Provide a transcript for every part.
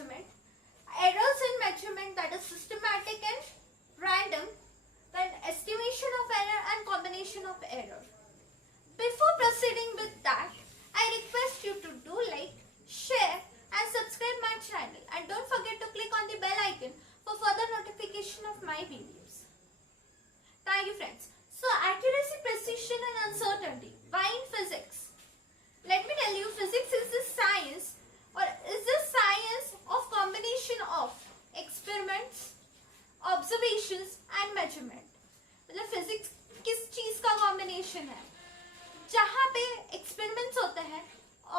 measurement. Errors in measurement, that is systematic and random, then estimation of error and combination of error. Before proceeding with that, I request you to do like, share and subscribe my channel, and don't forget to click on the bell icon for further notification of my videos. Thank you friends. So accuracy, precision and uncertainty. Why in physics? Let me tell you, physics is the science or is the science of combination of experiments, observations and measurement. मतलब physics किस चीज का combination है? जहाँ पे experiments होते हैं,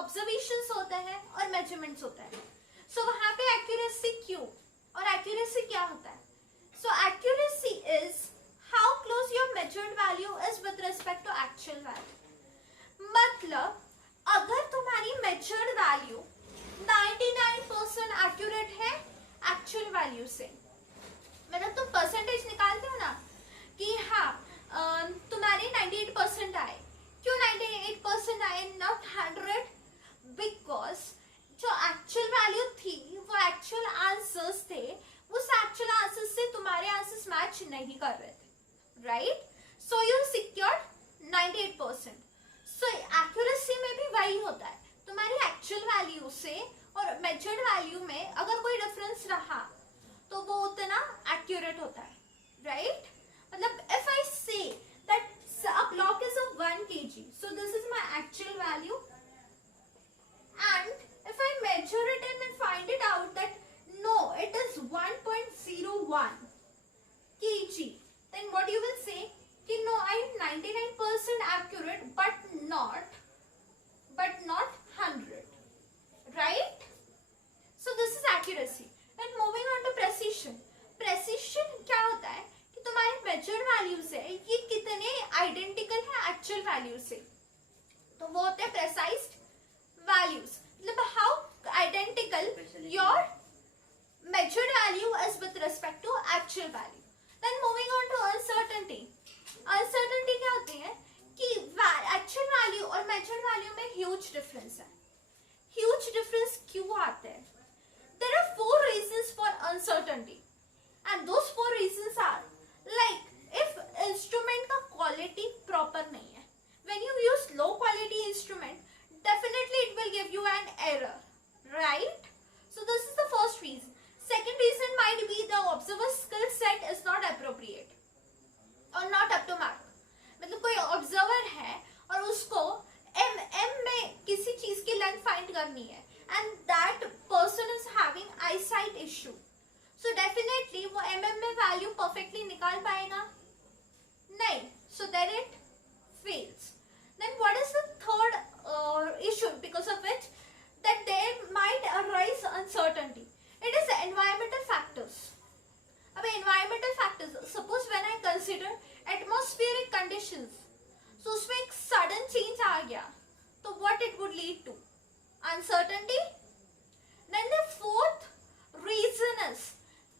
observations होते हैं और मेजरमेंट्स होते हैं. सो वहाँ पे एक्यूरेसी क्यों और एक्यूरेसी क्या होता है? So accuracy is how close your measured value is with respect to actual value. मतलब अगर तुम्हारी मेजर्ड वैल्यू 99% एक्यूरेट है एक्चुअल वैल्यू से, मतलब तुम परसेंटेज निकालते हो ना कि हाँ तुम्हारे 98% आए. क्यों 98% आए, नॉट 100? बिकॉज जो एक्चुअल वैल्यू थी वो एक्चुअल आंसर्स थे, उस एक्चुअल आंसर्स से तुम्हारे आंसर्स मैच नहीं कर रहे थे, right? So you secured 98%. So accuracy में भी वही होता है, तुम्हारी एक्चुअल वैल्यू से और मेजर्ड वैल्यू में अगर कोई डिफरेंस रहा तो वो उतना एक्यूरेट होता है, राइट? मतलब if I say that a block is of 1 kg, so this is my actual value, and if I measure it and then find it out that no, it is 1.01 kg, then what you will say कि no, I am 99% accurate but not 100, right? So this is accuracy. And moving on to precision. Precision क्या होता है कि तुम्हारे measured value से ये कितने identical है एक्चुअल वैल्यू से, तो वो होते हैं प्रेसाइज वैल्यूज. मतलब how identical your measured value is with respect to actual value. Then moving on to uncertainty. Uncertainty क्या होती है कि एक्चुअल वैल्यू और मेजर्ड वैल्यू में ह्यूज डिफरेंस है. ह्यूज डिफरेंस क्यों आते हैं? There are 4 reasons for uncertainty, and those 4 reasons are like if instrument का quality proper नहीं है, when you use low quality instrument definitely it will give you an error, right? So this is the first reason. Second reason might be the observer skill set is not appropriate or not up to mark. मतलब कोई observer है और उसको mm में किसी चीज की length find करनी है and that person is having eyesight issue, so definitely वो mm में वैल्यू परफेक्टली निकाल पाएगा नहीं, so then it fails. Then what is the third issue because of which that there might arise uncertainty? It is the environmental factors. अब environmental factors, suppose when I consider atmospheric conditions, so उसमें एक sudden change आ गया, तो what it would lead to? Uncertainty. Then the fourth reason is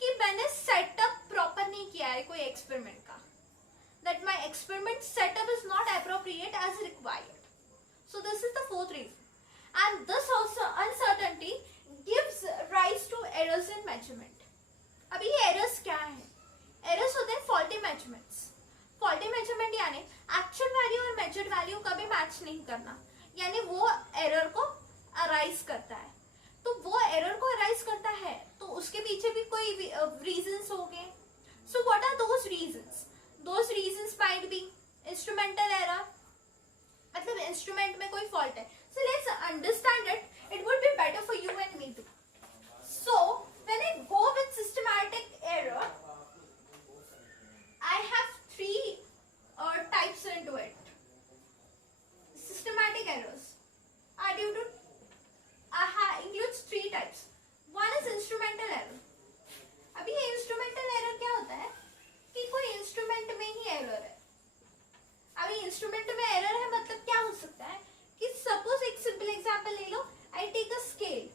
कि मैंने setup proper नहीं किया है कोई एक्सपेरिमेंट का, that my experiment setup is not appropriate as required. So this is the fourth reason, and this also uncertainty gives rise to errors in measurement. अभी ये errors क्या है? Errors होते हैं faulty measurements. Faulty measurement यानी actual value और measured value कभी match नहीं करना, यानी वो error को arise करता है. तो वो एरर को अराइज करता है तो उसके पीछे भी कोई रीजंस होंगे. So what are those reasons? Those reasons might be instrumental error, मतलब इंस्ट्रूमेंट में कोई फॉल्ट है. So let's understand it. It would be better for you and me too. So when I go with systematic error, I have 3 types into it. Systematic errors are due to includes 3 types. One is instrumental error. अभी ये instrumental error क्या होता है कि कोई instrument में ही error है. अभी instrument में error है मतलब क्या हो सकता है कि suppose एक simple example ले लो. I take a scale,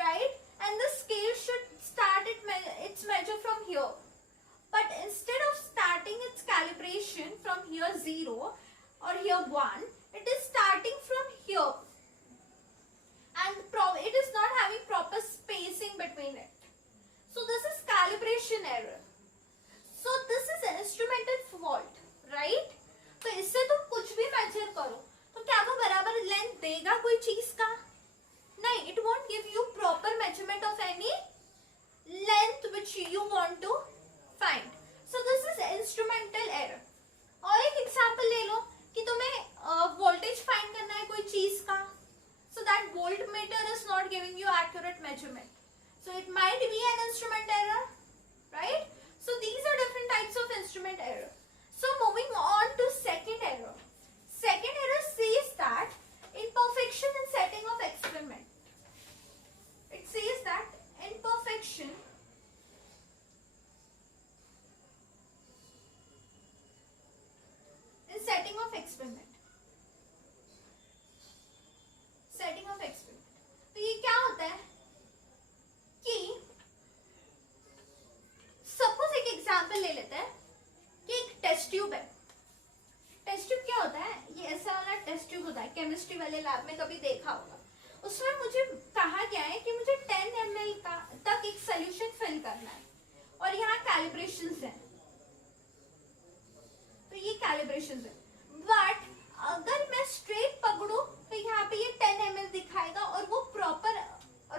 right? And the scale should start its measure from here. But instead of starting its calibration from here 0 or here 1, it is starting from here. And it is not having proper space spacing between it. So this is calibration error. So this is instrumental fault, right? तो इससे तुम कुछ भी major करो तो क्या वो बराबर लेंथ देगा कोई चीज का? नहीं, it won't give you proper measurement of any length which you want to find. So this is instrumental error. और एक एग्जांपल ले लो कि तुम्हें वोल्टेज फाइंड करना है कोई चीज का. So that voltmeter is not giving you accurate measurement. So it might be an instrument error, right? So these are different types of instrument error. So moving on to second error. Second error says that imperfection in setting of experiment. It says that imperfection in setting of experiment. Setting of experiment. तो ये क्या होता है कि suppose एक example ले लेते हैं कि एक टेस्ट ट्यूब है. टेस्ट ट्यूब क्या होता है? ये ऐसा वाला टेस्ट ट्यूब होता है, केमिस्ट्री वाले लैब में कभी देखा होगा. उसमें मुझे कहा गया है कि मुझे 10 ml का तक एक सोल्यूशन फिल करना है और यहाँ कैलिब्रेशंस हैं. तो ये कैलिब्रेशंस है. बट अगर मैं स्ट्रेट पकड़ू तो यहाँ पे ये 10 ml दिखाएगा और वो प्रॉपर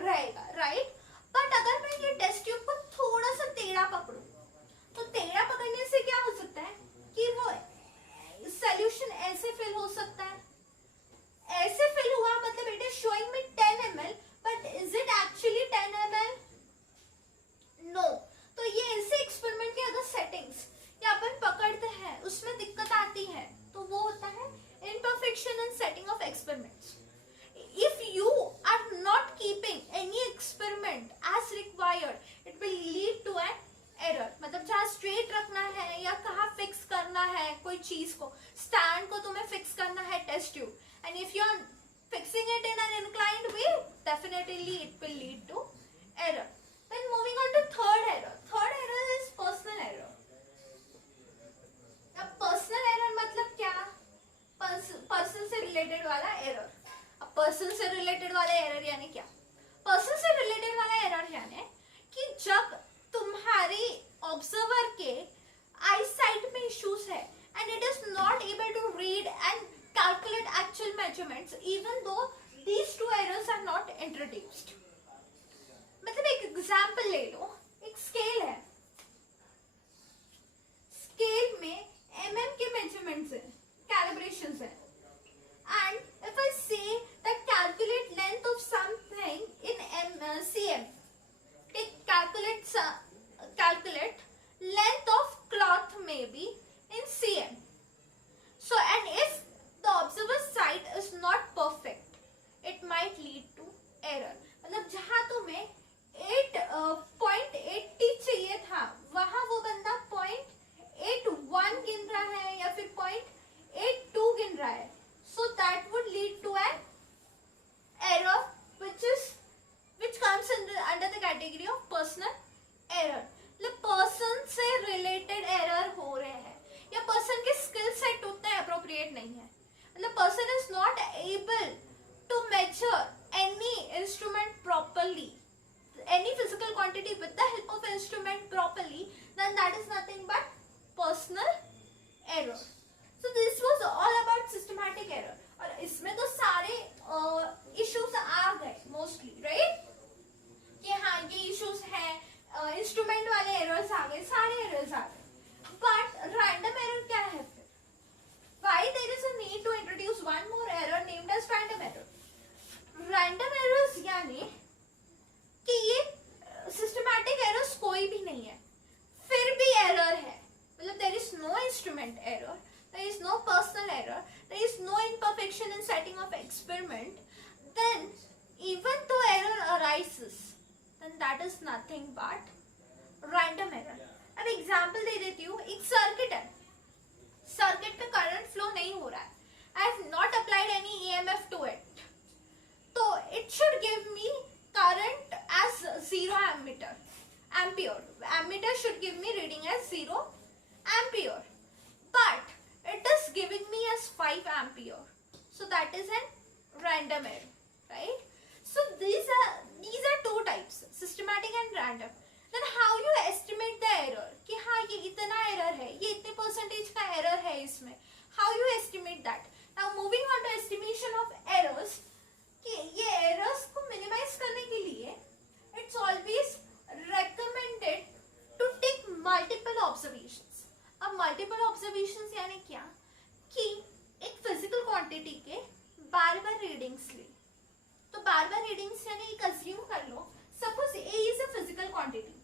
रहेगा, राइट? बट अगर मैं ये टेस्ट ट्यूब को थोड़ा सा टेढ़ा पकड़ू तो टेढ़ा पकड़ने से क्या हो सकता है कि वो सॉल्यूशन ऐसे फिल हो सकता है. ऐसे फिल हुआ मतलब it is showing me 10 ml, but is it actually 10 ml? No. तो ये ऐसे एक्सपेरिमेंट के अगर सेटिंग्स या अपन पकड़ते हैं उसमें दिक्कत आती है तो वो होता है imperfection in setting of experiments. If you are not keeping any experiment as required, it will lead to an error. मतलब जहाँ straight रखना है या कहाँ fix करना है कोई चीज को, stand को तुम्हें fix करना है test tube, and if you are fixing it in an inclined way, definitely it will lead to error. Then moving on to third error. Third error is personal error. अब personal error मतलब क्या? Person से related वाला error. अब person से related वाला error यानी क्या? पर्सन से रिलेटेड वाला एरर यानी कि जब तुम्हारे ऑब्जर्वर के आई साइट में इश्यूज है and it is not able to read and calculate actual measurements even though these two errors are not introduced. मतलब एक एग्जांपल ले लो. एक स्केल है, स्केल में mm के मेजरमेंट्स है, calibrations है, and if I say that calculate length of something in cm, calculate length of cloth maybe in cm. So and if the observer's sight is not perfect, it might lead to error. मतलब जहाँ तुम्हें 8.80 चाहिए था वहां वो बंदा 0.81 गिन रहा है या फिर 0.82 गिन रहा है. So that would lead to an error which comes under the category of personal error. मतलब पर्सन से रिलेटेड एरर हो रहे हैं या पर्सन के स्किल सेट उतना अप्रोप्रिएट नहीं है. मतलब person is not able to measure any instrument properly, any physical quantity with the help of instrument properly, then that is nothing but personal error. So this was all about systematic error. और इसमें तो सारे issues आ गए mostly, right? कि हाँ ये issues हैं, instrument वाले errors आ गए, सारे errors आ गए. But random error क्या है फिर? Why there is a need to introduce one more error named as random error? Random errors यानी कि ये सिस्टमैटिक एरर्स कोई भी नहीं है फिर भी एरर है. मतलब there is no instrument error, there is no personal error, there is no imperfection in setting of experiment, then even though error arises then that is nothing but random error. अब example दे देती हूँ. एक circuit है, circuit पे current flow नहीं हो रहा है, I have not applied any EMF to it, तो it should give me current as 0 ampere. Ammeter should give me reading as 0 ampere, but it is giving me as 5 ampere. So that is an random error, right? So these are two types, systematic and random. Then how you estimate the error कि हाँ ये इतना error है, ये इतने percentage का error है इसमें, how you estimate that. Now moving on to estimation of errors, कि ये errors को minimize करने के लिए it's always recommended to take multiple observations. अब multiple observations यानी क्या कि एक physical quantity के बार बार readings ले. तो बार बार readings यानी एक assume कर लो, suppose A is a physical quantity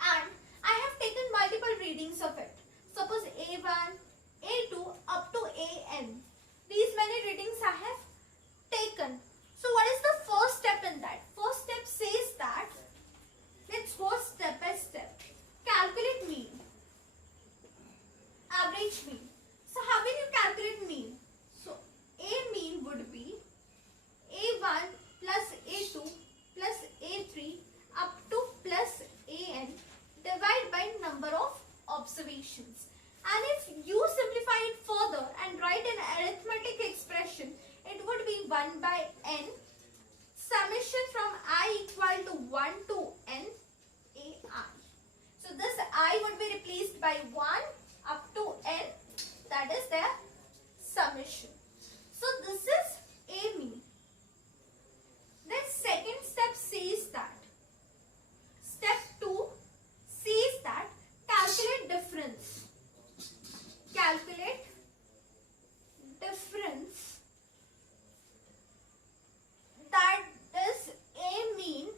and I have taken multiple readings of it. Suppose A1, A2 up to AN. These many readings I have taken. So what is the first step in that? First step says that, let's go step by step. Calculate mean, average mean. So how will you calculate mean? So A mean would be A1 plus A2 plus A3 up to plus AN divide by number of observations. And if you simplify it further and write an arithmetic expression, it would be 1 by n summation from I equal to 1 to n AI. So this I would be replaced by 1 up to n, that is their summation. So this is A mean. Then second step says that, step 2 says that calculate difference. Calculate difference, that is A mean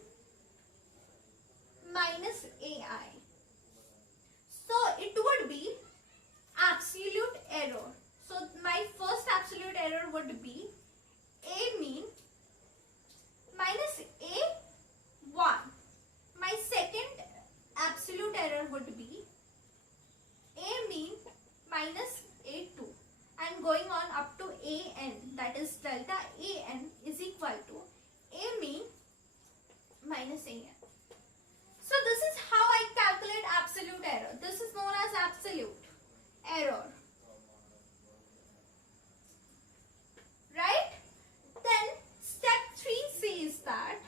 minus AI. So it would be absolute error. So my first absolute error would be A mean minus A1. My second absolute error would be A mean minus A2, and going on up to AN, that is delta AN is equal to A mean minus AN. So this is how I calculate absolute error. This is known as absolute error. Right? Then step 3 says that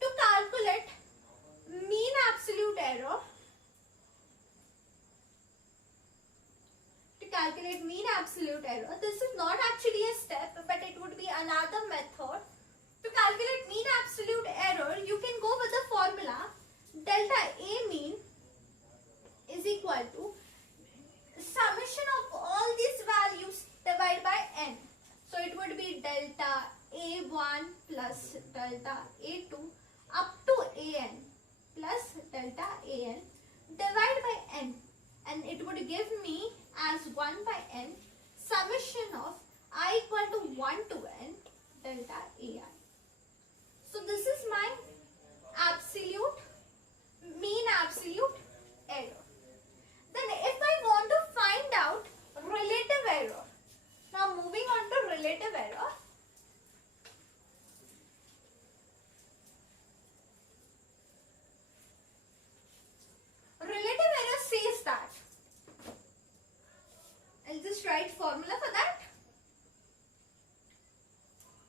to calculate mean absolute error, this is not actually a step, but it would be another method. To calculate mean absolute error, you can go with the formula delta A mean is equal to summation of all these values divided by n. So it would be delta A1 plus delta A2 up to AN plus delta AN divided by n, and it would give me as 1 by n summation of I equal to 1 to n delta AI. So this is my absolute mean absolute error. Then if I want to find out relative error, now moving on to relative error. Relative error says that, I'll just write formula for that.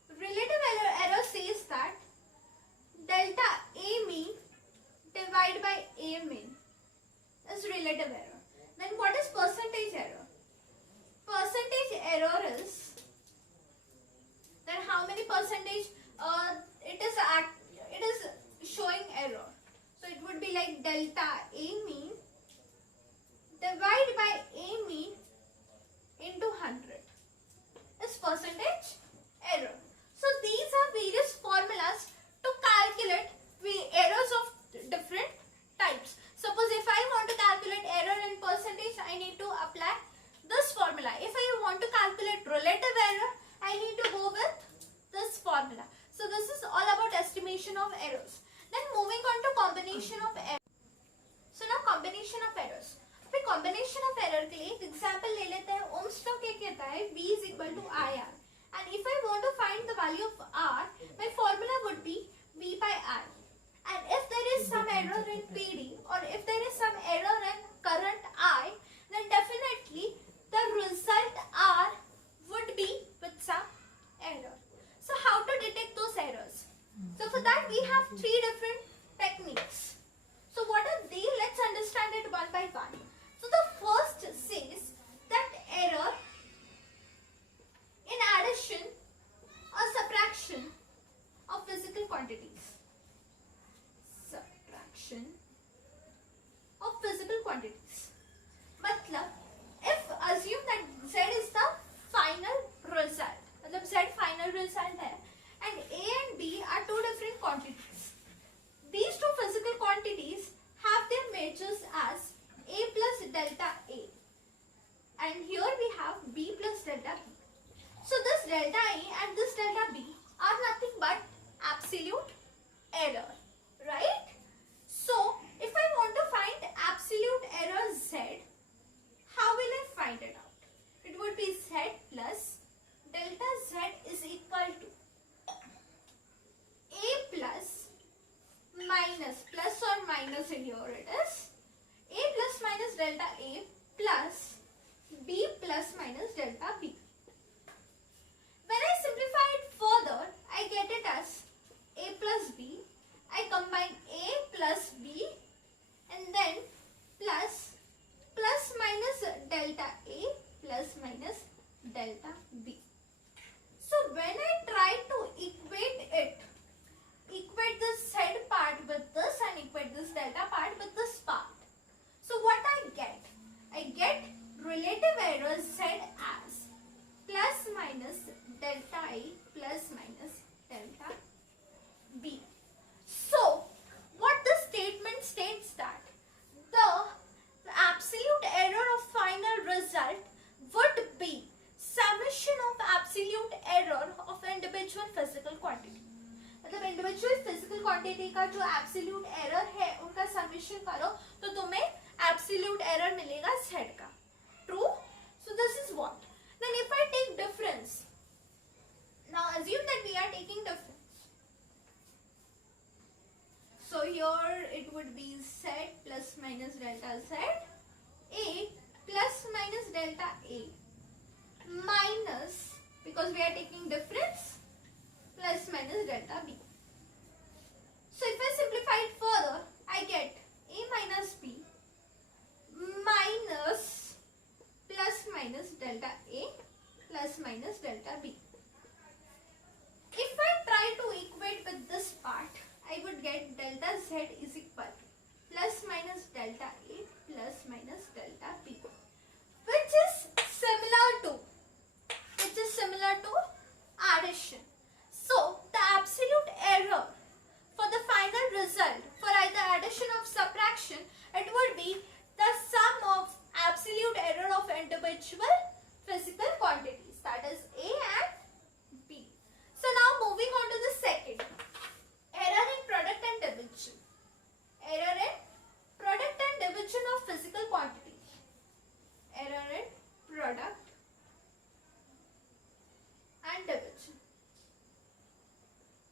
Relative error says that delta A mean divided by A min is relative error. Then what is percentage error? Percentage error is that how many percentage it is showing error. So it would be like delta A mean divided by A mean into 100 is percentage error. So these are various formulas to calculate errors of different types. Suppose if I want to calculate error in percentage, I need to apply this formula. If I want to calculate relative error, I need to go with this formula. So this is all about estimation of errors. Then moving on to combination of errors. So now combination of errors. फिर combination of error के लिए एक example ले लेते हैं. Ohm's law क्या कहता है? V is equal to IR. And if I want to find the value of R, my formula would be V by I. And if there is some error in PD or if there is some error in current I, then definitely the result R would be with some error. So how to detect those errors? and here we have b plus delta b. So this delta A and this delta B are nothing but absolute error, right? So if I want to find absolute error Z, how will I find it out? It would be Z plus delta Z is equal to A plus or minus in here it is, A plus minus delta A plus B plus minus delta B. When I simplify it further, I get it as A plus B. I combine A plus B and then plus minus delta A plus minus delta B. So when I try to equate this Z part with this and equate this delta part with this part. So what I get relative error Z as plus minus delta A plus minus delta B. So what the statement states that the absolute error of final result would be summation of absolute error of individual physical quantity. मतलब individual physical quantity का जो absolute error है उनका summation करो तो तुम्हें absolute error मिलेगा Z का. True? So this is what. Then if I take difference, now assume that we are taking difference. So here it would be Z plus minus delta Z, A plus minus delta A minus, because we are taking difference, plus minus delta B. So if I simplify it further, I get A minus B minus plus minus delta A plus minus delta B. If I try to equate with this part, I would get delta Z is equal to plus minus delta A plus minus delta B, which is similar to addition. So the absolute error for the final result for either addition or subtraction, it would be the sum of absolute error of individual physical quantities, that is A and B. So now moving on to the second, error in product and division. Error in product and division of physical quantities. Error in product and division.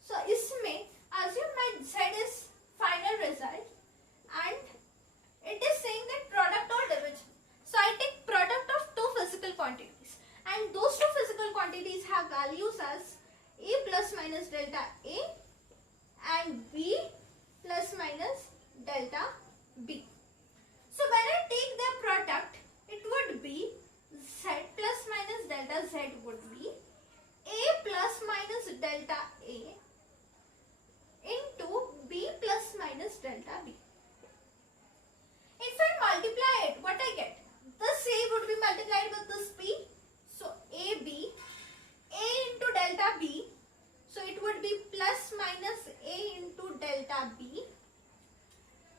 So इसमें assume my Z is final result and it is saying that product or division. So I take product of two physical quantities and those two physical quantities have values as A plus minus delta A and B plus minus delta B. So when I take their product, it would be Z plus minus delta Z would be A plus minus delta A into B plus minus delta B. If I multiply it, what I get? This A would be multiplied with this B. So AB, A into delta B. So it would be plus minus A into delta B.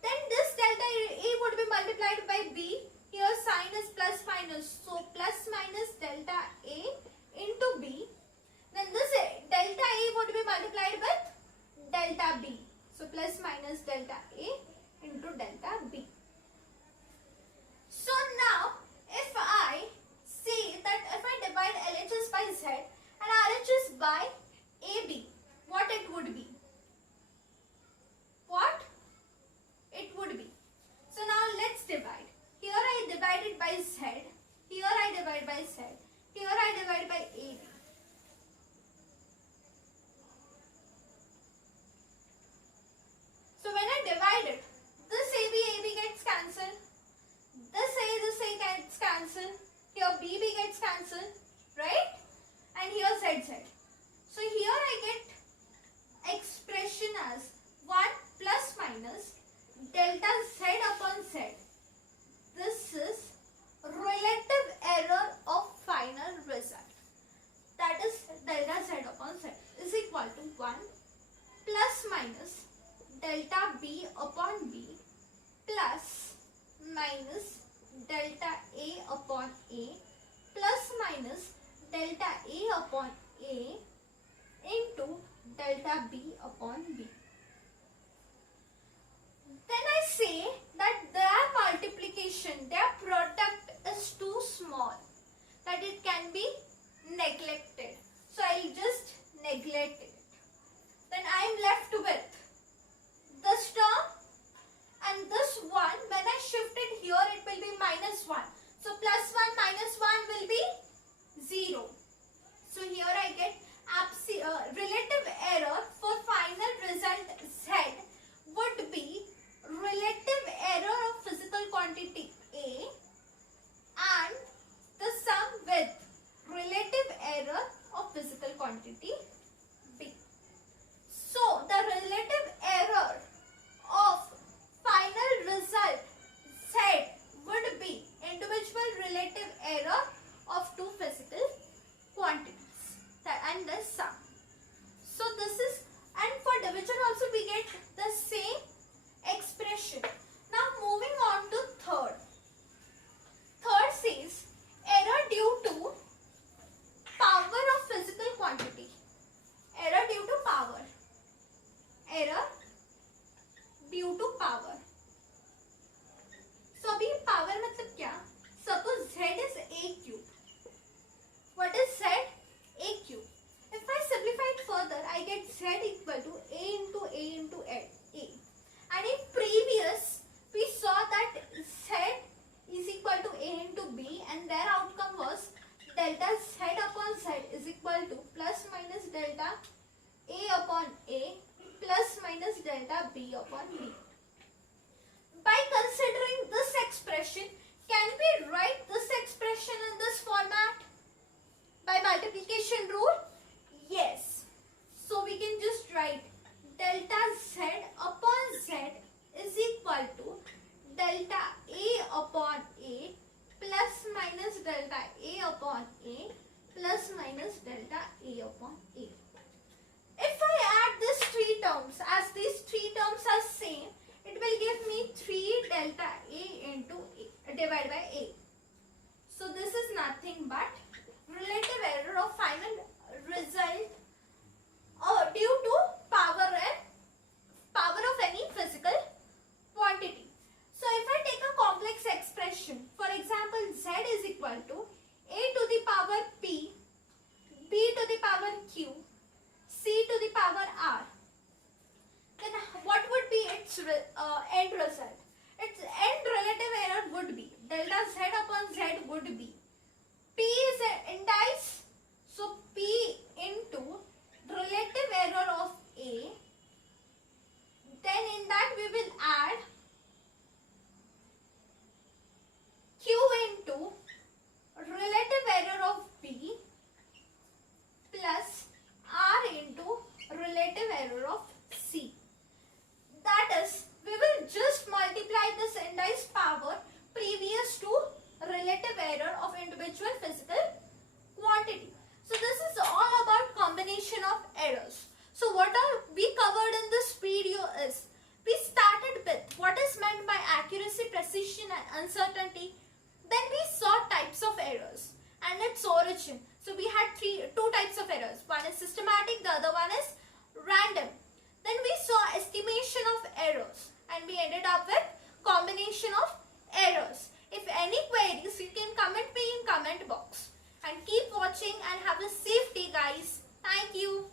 Then this delta A would be multiplied by B. Here sign is plus minus. So plus minus delta A into B. Then this delta A would be multiplied with delta B. So plus minus delta A into delta B. So now if I say that if I divide LHS by Z and RHS by AB, what it would be? What? It would be. So now let's divide. Here I divided by Z. Here I divide by Z. Here I divide by AB. So when I divide it, this AB gets cancelled. This A gets cancelled. Here BB gets cancelled, right? And here ZZ. So here I get expression as 1 plus minus delta Z upon Z. This is relative error of final result. That is delta Z upon Z is equal to 1 plus minus delta B upon B plus minus delta A upon A upon A into delta B upon B. Then I say that their multiplication, their product is too small, that it can be neglected. So I'll just neglect it. Then I am left with this term and this 1. When I shift it here, it will be minus 1. So plus 1 minus 1 will be 0. So here I get relative error for final result Z would be relative error of physical quantity A and the sum with relative error of physical quantity B. So the relative error of final result Z would be individual relative error of two physical quantities and the sum. So this is, and for division also we get the same expression. Now moving on to third. Third says error due to power of physical quantity. Error due to power. Error due to power. So अभी power मतलब क्या? Suppose Z is A cube. What is Z? A cube. If I simplify it further, I get Z equal to A into A into A. And in previous, we saw that Z is equal to A into B and their outcome was delta Z upon Z is equal to plus minus delta A upon A plus minus delta B upon B. By considering this expression, can we write this expression in this format? By multiplication rule? Yes. So we can just write delta Z upon Z is equal to delta A upon A plus minus delta A upon A plus minus delta A upon A. If I add these three terms, as these three terms are same, it will give me 3 delta A into A divided by A. So this is nothing but relative error of final result due to power of any physical quantity. So if I take a complex expression, for example Z is equal to A to the power P, B to the power Q, C to the power R, then what would be its end result? Its end relative error would be delta Z upon Z would be P is an indice, so P into relative error of A, then in that we will add Q into relative error of B plus R into relative error of C. That is, we will just multiply this indice power previous to relative error of individual physical quantity. So this is all about combination of errors. So what we covered in this video is, we started with what is meant by accuracy, precision and uncertainty. Then we saw types of errors and its origin. So we had two types of errors. One is systematic, the other one is random. Then we saw estimation of errors and we ended up with combination of errors. If any queries, you can comment me in comment box. And keep watching and have a safe day guys. Thank you.